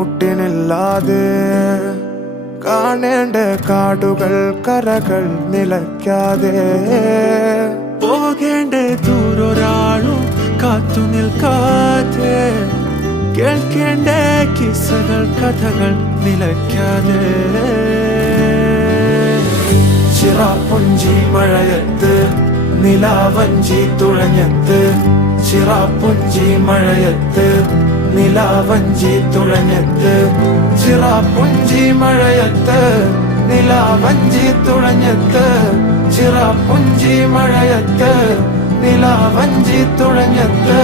കുട്ടിനില്ലാതെ കാണേണ്ട കാടുകൾ കരകൾ നിലയ്ക്കാതെ പോകേണ്ട ദൂരൊരാളും കാത്തു നിൽക്കാതെ കേൾക്കേണ്ട കിസ്സകൾ കഥകൾ നിലയ്ക്കാതെ ചിറാപ്പുഞ്ചി മഴയത്ത് നിലാവഞ്ചി തുഴഞ്ഞത്ത് ചിറാപ്പുഞ്ചി മഴയത്ത് നിലാവഞ്ചി തുഴഞ്ഞത്ത് ചിറാപ്പുഞ്ചി മഴയത്ത് നിലാവഞ്ചി തുഴഞ്ഞത്ത് ചിറാപ്പുഞ്ചി മഴയത്ത് നിലാവഞ്ചി തുഴഞ്ഞത്ത്